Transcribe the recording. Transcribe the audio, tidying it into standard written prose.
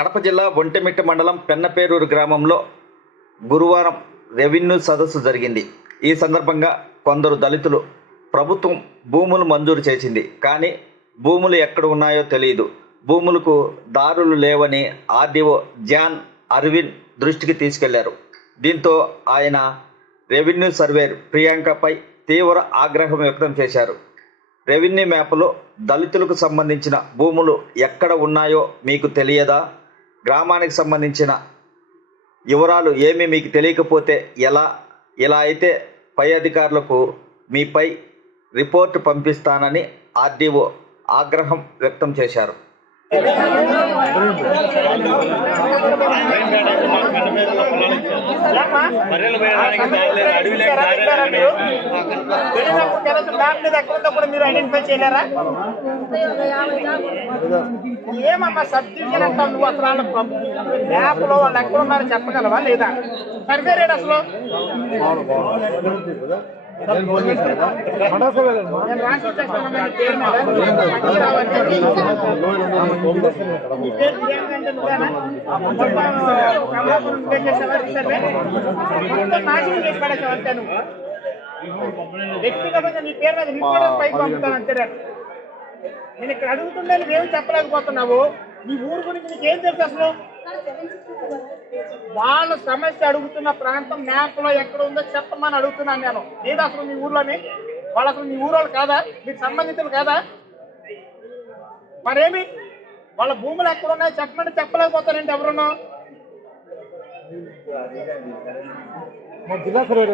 కడప జిల్లా ఒంటిమిట్ట మండలం పెన్నపేరూరు గ్రామంలో గురువారం రెవెన్యూ సదస్సు జరిగింది. ఈ సందర్భంగా కొందరు దళితులు ప్రభుత్వం భూములు మంజూరు చేసింది, కానీ భూములు ఎక్కడ ఉన్నాయో తెలియదు, భూములకు దారులు లేవని ఆర్డీఓ జాన్ అరవింద్ దృష్టికి తీసుకెళ్లారు. దీంతో ఆయన రెవెన్యూ సర్వేయర్ ప్రియాంకపై తీవ్ర ఆగ్రహం వ్యక్తం చేశారు. రెవెన్యూ మ్యాప్లో దళితులకు సంబంధించిన భూములు ఎక్కడ ఉన్నాయో మీకు తెలియదా? గ్రామానికి సంబంధించిన వివరాలు ఏమీ మీకు తెలియకపోతే ఎలా? ఇలా అయితే పై అధికారులకు మీపై రిపోర్టు పంపిస్తానని ఆర్డీఓ ఆగ్రహం వ్యక్తం చేశారు. ఏమమ్మా సబ్సిడీ అంటావు నువ్వు? అసలు మ్యాప్ లో వాళ్ళు ఎక్కడ ఉన్నారో చెప్పగలవా లేదా? సర్వే రేట్ అసలు నాశనం చేసి పడేసావు అంతే. నువ్వు వ్యక్తిగతంగా నీ పేరు మీద నీకు పైకి పంపుతాను అంతే. నేను ఇక్కడ అడుగుతుండే నువ్వేమి చెప్పలేకపోతున్నావు. నీ ఊరు గురించి నీకేం తెలుసు అసలు? వాళ్ళ సమస్య అడుగుతున్న ప్రాంతం మ్యాప్ లో ఎక్కడ ఉందో చెప్పమని అడుగుతున్నాను నేను. లేదు అసలు మీ ఊర్లోని వాళ్ళు అసలు మీ ఊరోళ్ళు కాదా? మీకు సంబంధితులు కాదా? మరేమి వాళ్ళ భూములు ఎక్కడ ఉన్నాయో చెప్పమంటే చెప్పలేకపోతారండి ఎవరున్నా. జిల్లా సర్వే